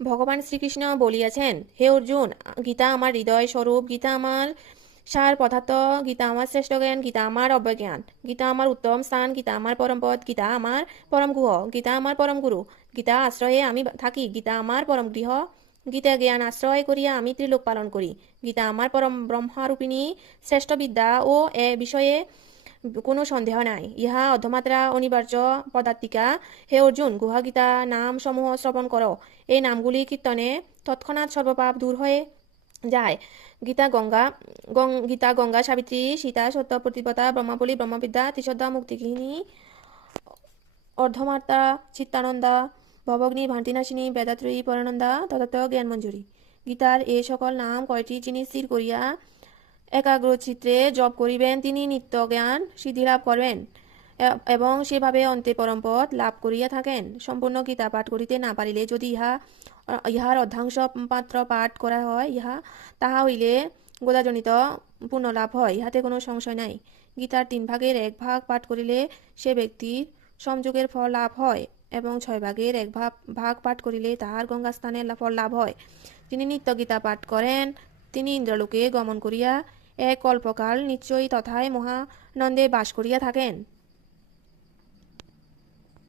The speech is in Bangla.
ভগবান শ্রীকৃষ্ণ বলিয়াছেন, হে অর্জুন, গীতা আমার হৃদয় স্বরূপ, গীতা আমার সার পদার্থ, গীতা আমার শ্রেষ্ঠ জ্ঞান, গীতা আমার অব্যজ্ঞান, গীতা আমার উত্তম স্থান, গীতা আমার পরম পদ, গীতা আমার পরম গুহ, গীতা আমার পরম গুরু, গীতা আশ্রয়ে আমি থাকি, গীতা আমার পরম গৃহ, গীতা জ্ঞান আশ্রয় করিয়া আমি ত্রিলোক পালন করি, গীতা আমার পরম ব্রহ্মরূপিণী শ্রেষ্ঠ বিদ্যা ও এ বিষয়ে কোনো সন্দেহ নাই, ইহা অর্ধমাত্রা অনিবার্য পদার্থিকা। হে অর্জুন, গুহা গীতা নাম সমূহ শ্রবণ করো। এই নামগুলি কীর্তনে তৎক্ষণাৎ সর্বপাপ দূর হয়ে যায়। গীতা গঙ্গা সাবিত্রী, সীতা, সত্য, প্রতিপদা, ব্রহ্মাবলী, ব্রহ্মবিদ্যা, ত্রিশোদ্ধা, মুক্তিগৃহিণী, অর্ধমাত্রা, চিত্তানন্দা, ভবগ্নি, ভান্তিনাশিনী, বেদাত্রয়ী, পরানন্দা, তথার্থ জ্ঞানমঞ্জুরি। গীতার এই সকল নাম কয়টি যিনি স্থির করিয়া একাগ্রচিত্তে জপ করিবেন, তিনি নিত্য জ্ঞান সিদ্ধিলাভ করবেন এবং সেভাবে অন্তে পরমপদ লাভ করিয়া থাকেন। সম্পূর্ণ গীতা পাঠ করিতে না পারিলে যদি ইহার অর্ধাংশ মাত্র পাঠ করা হয়, তাহা হইলে গোদাজনিত পুণ্যলাভ হয়, ইহাতে কোনো সংশয় নাই। গীতার 3/1 পাঠ করিলে সে ব্যক্তির সংযোগের ফল লাভ হয় এবং 6/1 পাঠ করিলে তাহার গঙ্গাস্থানের ফল লাভ হয়। যিনি নিত্য গীতা পাঠ করেন, তিনি ইন্দ্রলোকে গমন করিয়া এক কল্পকাল নিশ্চয়ই তথায় মহানন্দে বাস করিয়া থাকেন।